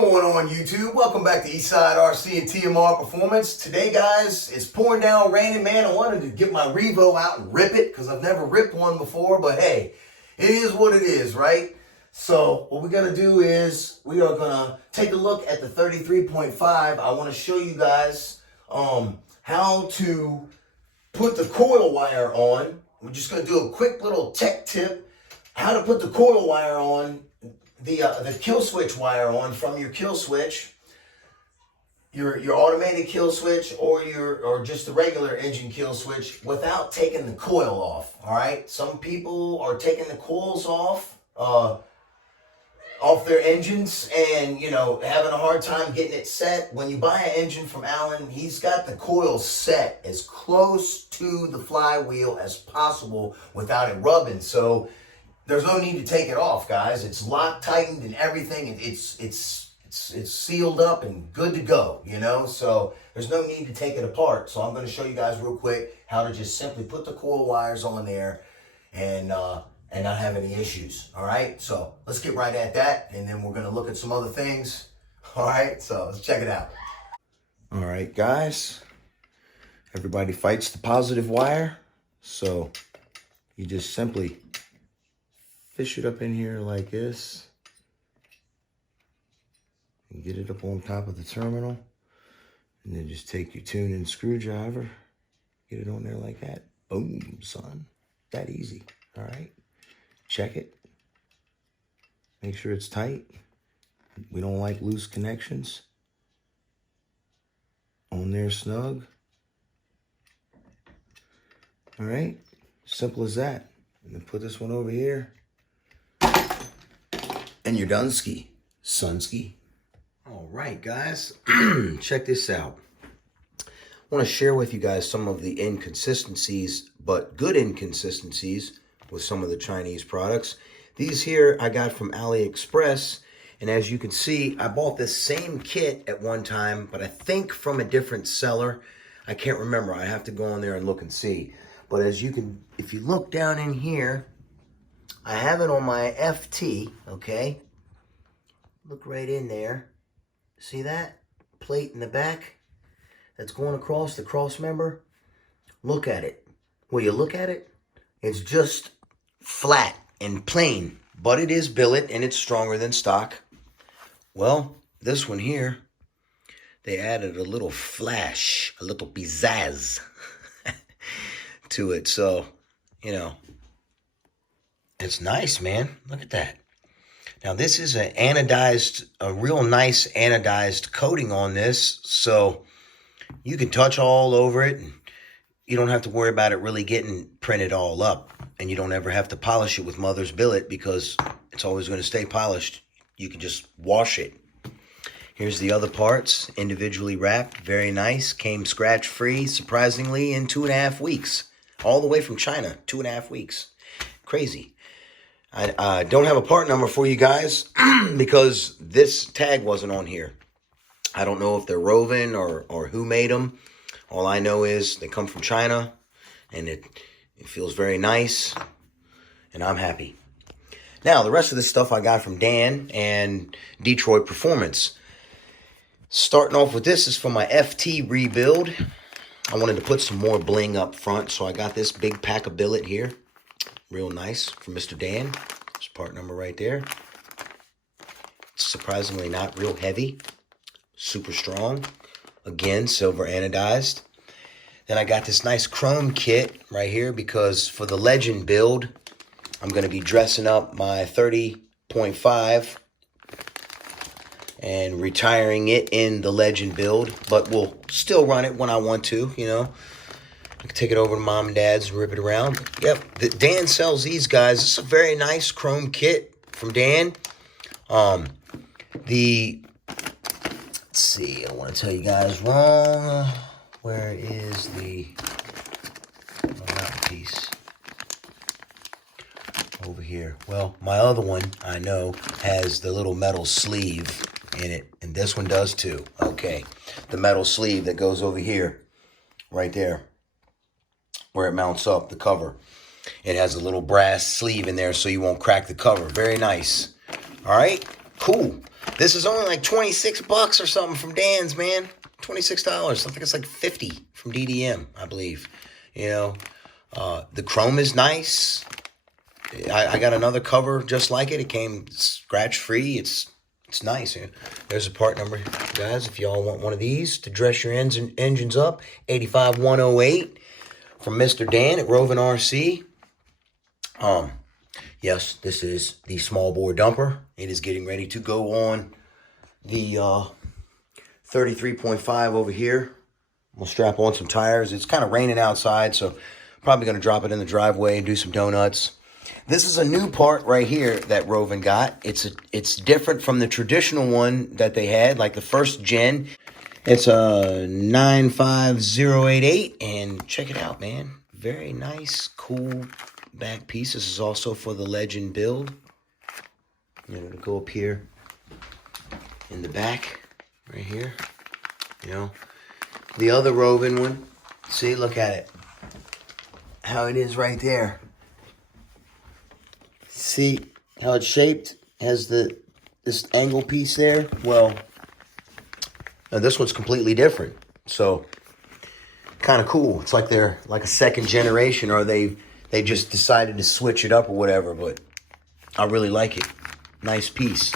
going on, YouTube? Welcome back to Eastside RC and TMR Performance. Today, guys, it's pouring down raining, man. I wanted to get my Revo out and rip it because I've never ripped one before, but hey, it is what it is, right? So what we're going to do is we are going to take a look at the 33.5. I want to show you guys how to put the coil wire on. We're just going to do a quick little tech tip, how to put the coil wire on, the kill switch wire on from your kill switch, your automated kill switch, or just the regular engine kill switch without taking the coil off. All right, some people are taking the coils off their engines and having a hard time getting it set. When you buy an engine from Allen, he's got the coil set as close to the flywheel as possible without it rubbing. So there's no need to take it off, guys. It's locked, tightened, and everything. It's sealed up and good to go, So there's no need to take it apart. So I'm going to show you guys real quick how to just simply put the coil wires on there and not have any issues. All right, so let's get right at that, and then we're going to look at some other things. All right, so let's check it out. All right, guys. Everybody fights the positive wire, so you just simply fish it up in here like this and get it up on top of the terminal, and then just take your tuning screwdriver, get it on there like that. Boom, son. That easy. All right, check it, make sure it's tight. We don't like loose connections. On there snug. All right, simple as that. And then put this one over here, and you're done ski, sunski. All right, guys, check this out. I want to share with you guys some of the inconsistencies, but good inconsistencies with some of the Chinese products. These here I got from AliExpress, and as you can see, I bought this same kit at one time, but I think from a different seller. I can't remember. I have to go on there and look and see. But as you can, if you look down in here, I have it on my FT, okay? Look right in there. See that plate in the back that's going across the cross member? Look at it. Will you look at it? It's just flat and plain, but it is billet and it's stronger than stock. Well, this one here, they added a little flash, a little pizzazz to it. So, it's nice, man. Look at that. Now, this is a real nice anodized coating on this, so you can touch all over it, and you don't have to worry about it really getting printed all up, and you don't ever have to polish it with mother's billet because it's always going to stay polished. You can just wash it. Here's the other parts, individually wrapped, very nice, came scratch-free, surprisingly, in 2.5 weeks. All the way from China, 2.5 weeks. Crazy. I don't have a part number for you guys because this tag wasn't on here. I don't know if they're Rovan or who made them. All I know is they come from China, and it feels very nice, and I'm happy. Now, the rest of this stuff I got from Dan and Detroit Performance. Starting off with this is for my FT rebuild. I wanted to put some more bling up front, so I got this big pack of billet here. Real nice from Mr. Dan. There's part number right there. It's surprisingly not real heavy. Super strong. Again, silver anodized. Then I got this nice chrome kit right here because for the Legend build, I'm going to be dressing up my 30.5 and retiring it in the Legend build, but we'll still run it when I want to, I can take it over to mom and dad's and rip it around. Yep, Dan sells these guys. It's a very nice chrome kit from Dan. Let's see, I want to tell you guys wrong. Where is the piece? Over here. Well, my other one, I know, has the little metal sleeve in it, and this one does too. Okay, the metal sleeve that goes over here, right there, where it mounts up the cover. It has a little brass sleeve in there so you won't crack the cover. Very nice. All right, Cool. This is only like 26 bucks or something from Dan's, man. $26. I think it's like 50 from DDM, I believe. You know, the chrome is nice. I got another cover just like it. It came scratch free. It's nice. Yeah. There's a part number, guys, if y'all want one of these to dress your engines up. 85108 from Mr. Dan at Rovan RC. Yes, this is the small bore dumper. It is getting ready to go on the 33.5 over here. We'll strap on some tires. It's kind of raining outside, so probably going to drop it in the driveway and do some donuts. This is a new part right here that Rovan got. It's different from the traditional one that they had, like the first gen. It's a 95088, and check it out, man. Very nice, cool back piece. This is also for the Legend build. You know, to go up here in the back, right here. You know, the other Rovan one. See, look at it. How it is right there. See how it's shaped? Has this angle piece there? Well, this one's completely different. So, kind of cool. It's like they're like a second generation, or they just decided to switch it up or whatever. But I really like it. Nice piece.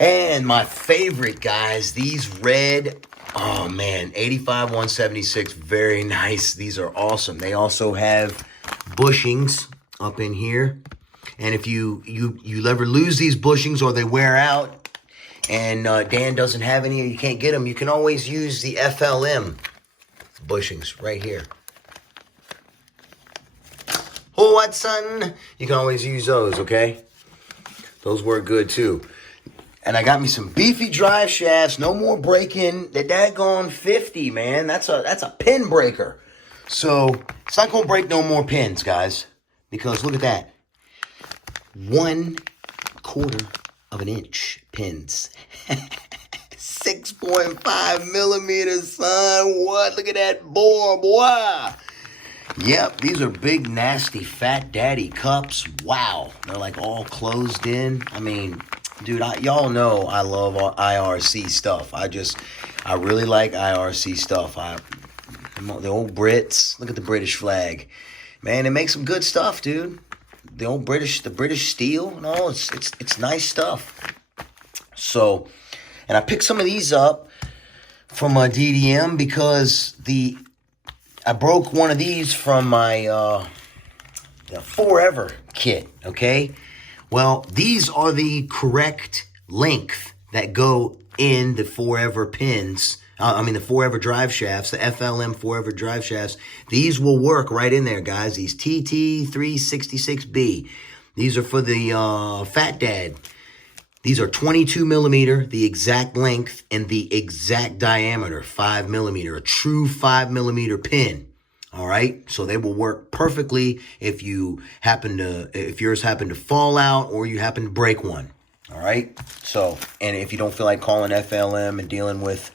And my favorite, guys, these red, oh man, 85-176, very nice. These are awesome. They also have bushings up in here. And if you ever lose these bushings or they wear out and Dan doesn't have any or you can't get them, you can always use the FLM bushings right here. Oh, what, son? You can always use those, okay? Those work good, too. And I got me some beefy drive shafts. No more breaking. The daggone 50, man. That's a pin breaker. So, it's not going to break no more pins, guys. Because look at that. 1/4 of an inch pins. 6.5 millimeters, son. What? Look at that bore, boy. Yep, these are big, nasty, fat daddy cups. Wow. They're like all closed in. I mean, dude, y'all know I love IRC stuff. I really like IRC stuff. The old Brits. Look at the British flag. Man, it makes some good stuff, dude. The British steel and all. It's nice stuff. So, and I picked some of these up from DDM because I broke one of these from my the Forever kit, okay? Well, these are the correct length that go in the Forever pins. The Forever drive shafts, the FLM Forever drive shafts. These will work right in there, guys. These TT366B. These are for the Fat Dad. These are 22 millimeter, the exact length, and the exact diameter, 5 millimeter. A true 5 millimeter pin. All right, so they will work perfectly if yours happen to fall out or you happen to break one. All right, so, and if you don't feel like calling FLM and dealing with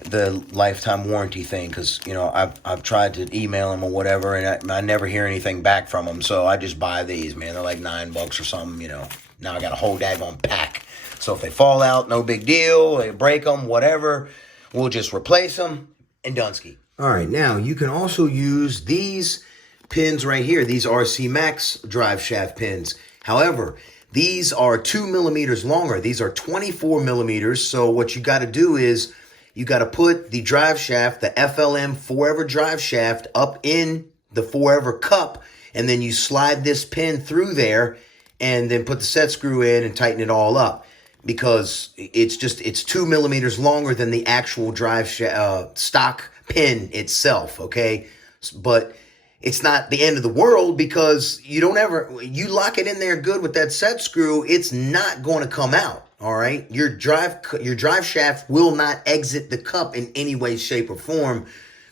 the lifetime warranty thing, because you know I've tried to email them or whatever, and I never hear anything back from them, so I just buy these, man. They're like $9 or something, you know. Now I got a whole daggone pack. So if they fall out, no big deal. They break them, whatever. We'll just replace them and doneski. All right, now you can also use these pins right here, these RC Max drive shaft pins. However, these are 2 millimeters longer. These are 24 millimeters. So what you got to do is you got to put the drive shaft, the FLM Forever drive shaft, up in the Forever cup, and then you slide this pin through there and then put the set screw in and tighten it all up, because it's 2 millimeters longer than the actual drive stock pin itself, okay? But it's not the end of the world, because you lock it in there good with that set screw, it's not going to come out, all right? Your drive shaft will not exit the cup in any way, shape, or form.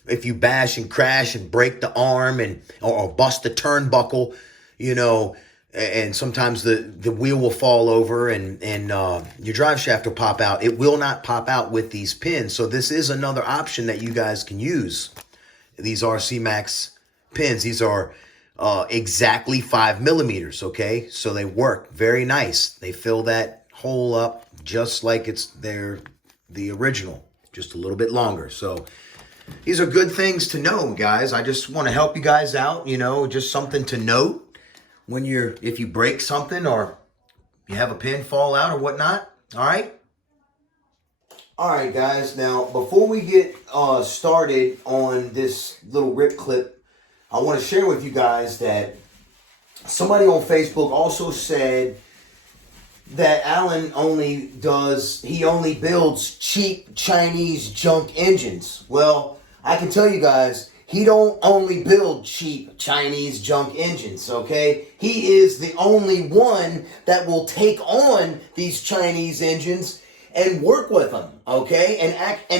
If you bash and crash and break the arm or bust the turnbuckle, you know, and sometimes the wheel will fall over and your drive shaft will pop out. It will not pop out with these pins. So this is another option that you guys can use. These RC Max pins. These are exactly 5 millimeters, okay? So they work very nice. They fill that hole up just like it's the original, just a little bit longer. So these are good things to know, guys. I just want to help you guys out, you know, just something to note when if you break something or you have a pin fall out or whatnot. All right. All right, guys. Now, before we get started on this little rip clip, I want to share with you guys that somebody on Facebook also said that Alan only builds cheap Chinese junk engines. Well, I can tell you guys, he don't only build cheap Chinese junk engines, okay? He is the only one that will take on these Chinese engines and work with them, okay? And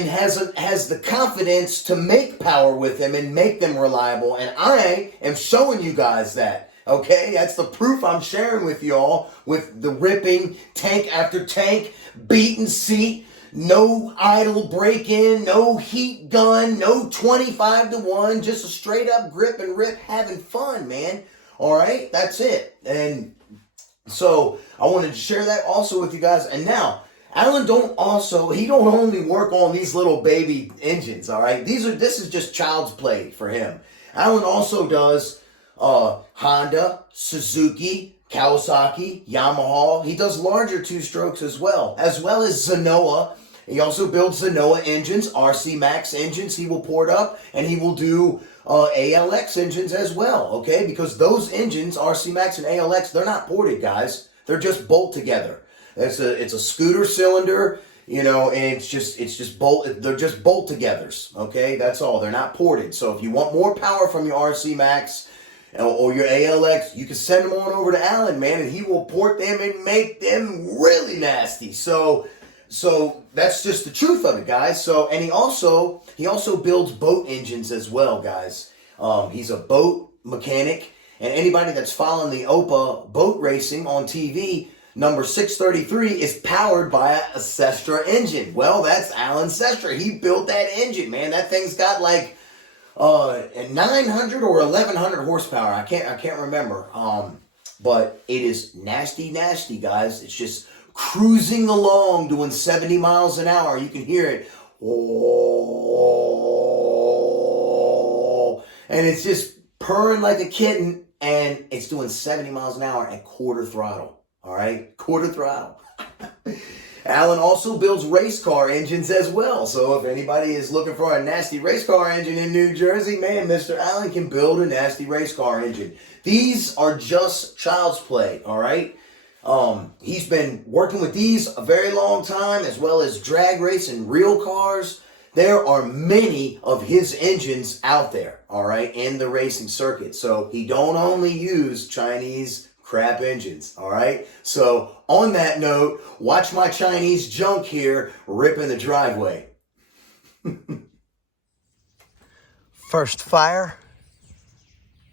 has the confidence to make power with them and make them reliable. And I am showing you guys that. Okay, that's the proof I'm sharing with y'all, with the ripping tank after tank, beaten seat, no idle break-in, no heat gun, no 25-to-1, just a straight up grip and rip, having fun, man. All right, that's it. And so I wanted to share that also with you guys. And now, Alan don't only work on these little baby engines, all right? This is just child's play for him. Alan also does Honda, Suzuki, Kawasaki, Yamaha. He does larger two-strokes as well as Zenoa. He also builds Zenoa engines, RC Max engines he will port up, and he will do ALX engines as well, okay? Because those engines, RC Max and ALX, they're not ported, guys. They're just bolt together. It's a scooter cylinder, you know, and it's just bolt. They're just bolt togethers, okay? That's all. They're not ported. So if you want more power from your RC Max or your ALX, you can send them on over to Alan, man, and he will port them and make them really nasty. So that's just the truth of it, guys. So, and he also builds boat engines as well, guys. He's a boat mechanic, and anybody that's following the OPA boat racing on TV, number 633 is powered by a Sestra engine. Well, that's Alan Sestra. He built that engine, man. That thing's got like 900 or 1100 horsepower. I can't remember. But it is nasty, guys. It's just cruising along, doing 70 miles an hour. You can hear it. Oh, and it's just purring like a kitten, and it's doing 70 miles an hour at quarter throttle. All right, quarter throttle. Alan also builds race car engines as well. So if anybody is looking for a nasty race car engine in New Jersey, man, Mr. Alan can build a nasty race car engine. These are just child's play, all right? He's been working with these a very long time, as well as drag race and real cars. There are many of his engines out there, all right, in the racing circuit. So he don't only use Chinese crap engines, all right? So on that note, watch my Chinese junk here ripping the driveway. First fire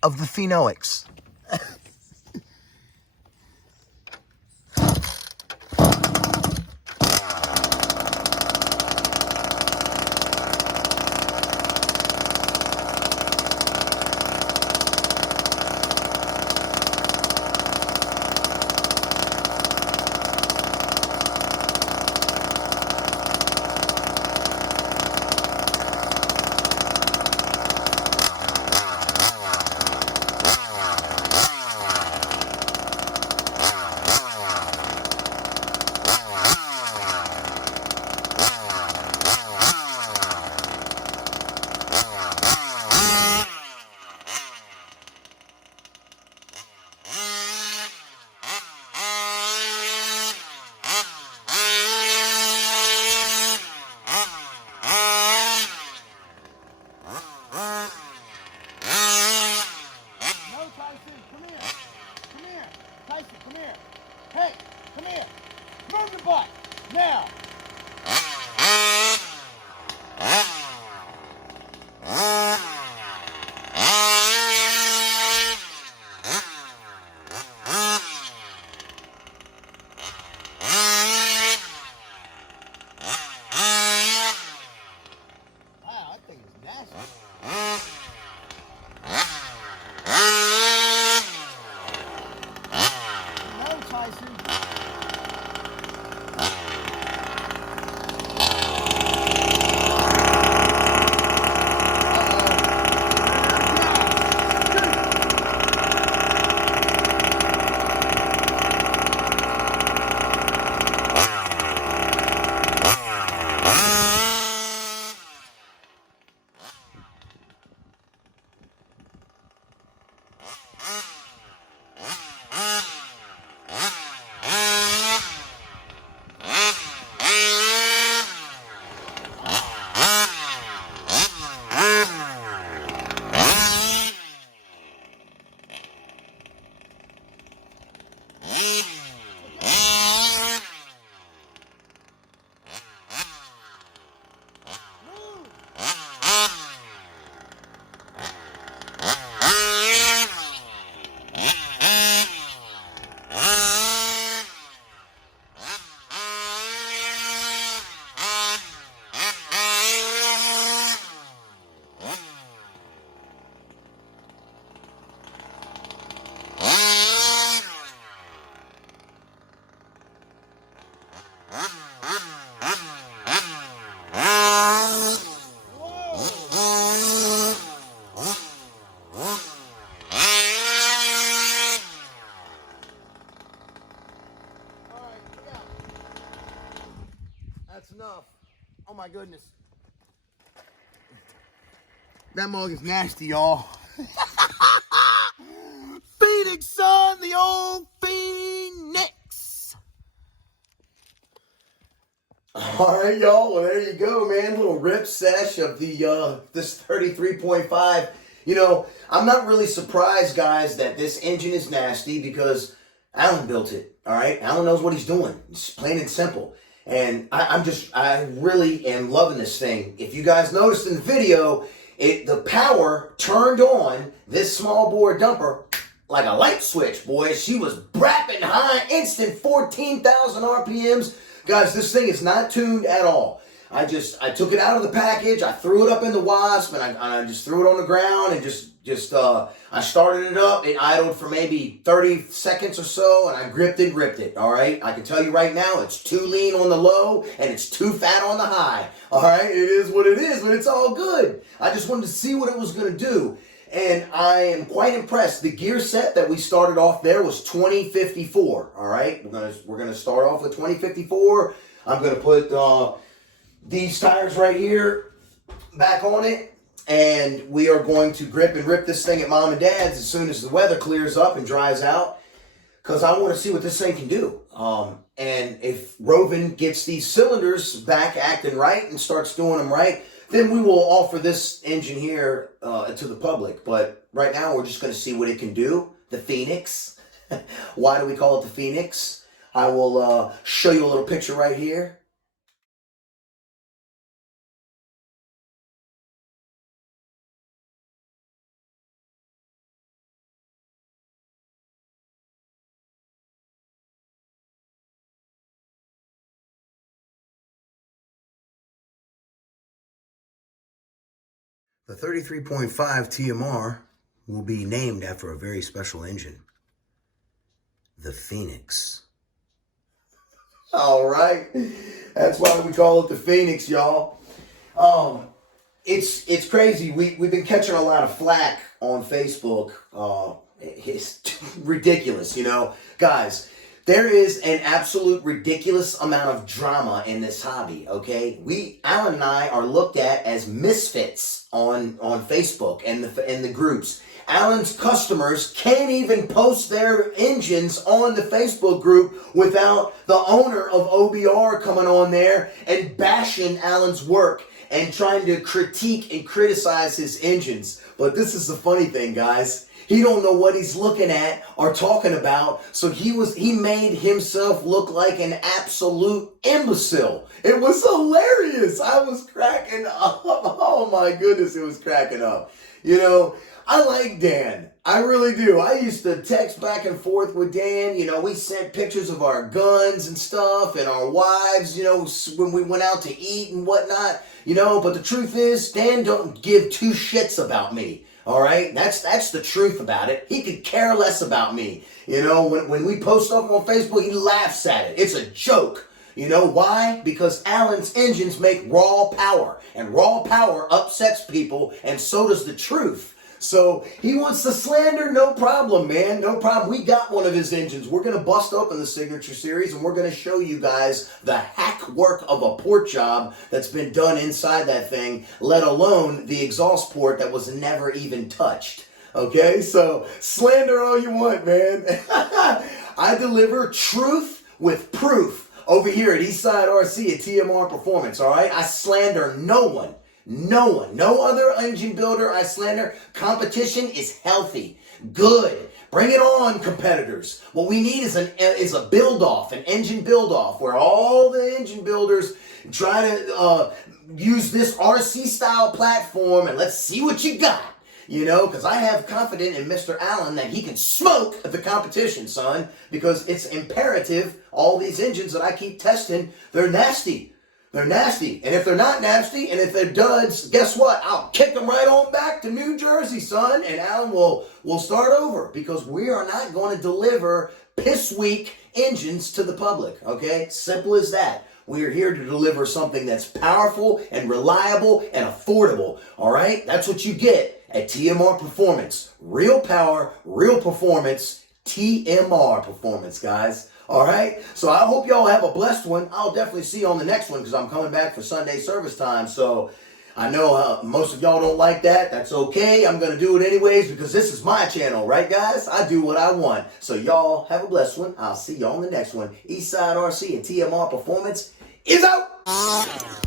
of the phenoics. my goodness. That mug is nasty, y'all. Phoenix, son, the old Phoenix. All right, y'all. Well, there you go, man. Little rip sesh of the this 33.5. You know, I'm not really surprised, guys, that this engine is nasty because Alan built it. All right, Alan knows what he's doing. It's plain and simple. And I really am loving this thing. If you guys noticed in the video, the power turned on this small bore dumper like a light switch, boys. She was brapping high, instant 14,000 RPMs. Guys, this thing is not tuned at all. I took it out of the package, I threw it up in the Wasp, and I just threw it on the ground and I started it up. It idled for maybe 30 seconds or so, and I gripped it, all right? I can tell you right now, it's too lean on the low, and it's too fat on the high, all right? It is what it is, but it's all good. I just wanted to see what it was going to do, and I am quite impressed. The gear set that we started off there was 2054, all right? We're gonna start off with 2054. I'm going to put these tires right here back on it, and we are going to grip and rip this thing at Mom and Dad's as soon as the weather clears up and dries out, because I want to see what this thing can do. And if Rovan gets these cylinders back acting right and starts doing them right, then we will offer this engine here to the public. But right now we're just going to see what it can do. The Phoenix. Why do we call it the Phoenix? I will show you a little picture right here. The 33.5 TMR will be named after a very special engine, the Phoenix. All right, that's why we call it the Phoenix, y'all. It's crazy. We've been catching a lot of flack on Facebook. It's ridiculous, you know, guys. There is an absolute ridiculous amount of drama in this hobby, okay? Alan and I are looked at as misfits on Facebook and the groups. Alan's customers can't even post their engines on the Facebook group without the owner of OBR coming on there and bashing Alan's work and trying to critique and criticize his engines. But this is the funny thing, guys. He don't know what he's looking at or talking about, so he made himself look like an absolute imbecile. It was hilarious. I was cracking up. Oh my goodness, it was cracking up. You know, I like Dan. I really do. I used to text back and forth with Dan. You know, we sent pictures of our guns and stuff and our wives, you know, when we went out to eat and whatnot. You know, but the truth is, Dan don't give two shits about me. All right, that's the truth about it. He could care less about me. You know, when we post up on Facebook, he laughs at it. It's a joke. You know why? Because Alan's engines make raw power, and raw power upsets people, and so does the truth. So he wants to slander, no problem, man, no problem. We got one of his engines. We're going to bust open the Signature Series, and we're going to show you guys the hack work of a port job that's been done inside that thing, let alone the exhaust port that was never even touched. Okay, so slander all you want, man. I deliver truth with proof over here at Eastside RC at TMR Performance, all right? I slander no one. No other engine builder I slander. Competition is healthy, good. Bring it on, competitors. What we need is a build-off, an engine build-off, where all the engine builders try to use this RC-style platform, and let's see what you got. You know, because I have confidence in Mr. Allen that he can smoke the competition, son, because it's imperative. All these engines that I keep testing, they're nasty. They're nasty. And if they're not nasty, and if they're duds, guess what? I'll kick them right on back to New Jersey, son. And Alan will start over, because we are not going to deliver piss weak engines to the public. Okay? Simple as that. We are here to deliver something that's powerful and reliable and affordable. All right? That's what you get at TMR Performance. Real power, real performance, TMR Performance, guys. All right. So I hope y'all have a blessed one. I'll definitely see you on the next one because I'm coming back for Sunday service time. So I know most of y'all don't like that. That's okay. I'm going to do it anyways because this is my channel, right, guys? I do what I want. So y'all have a blessed one. I'll see y'all on the next one. Eastside RC and TMR Performance is out.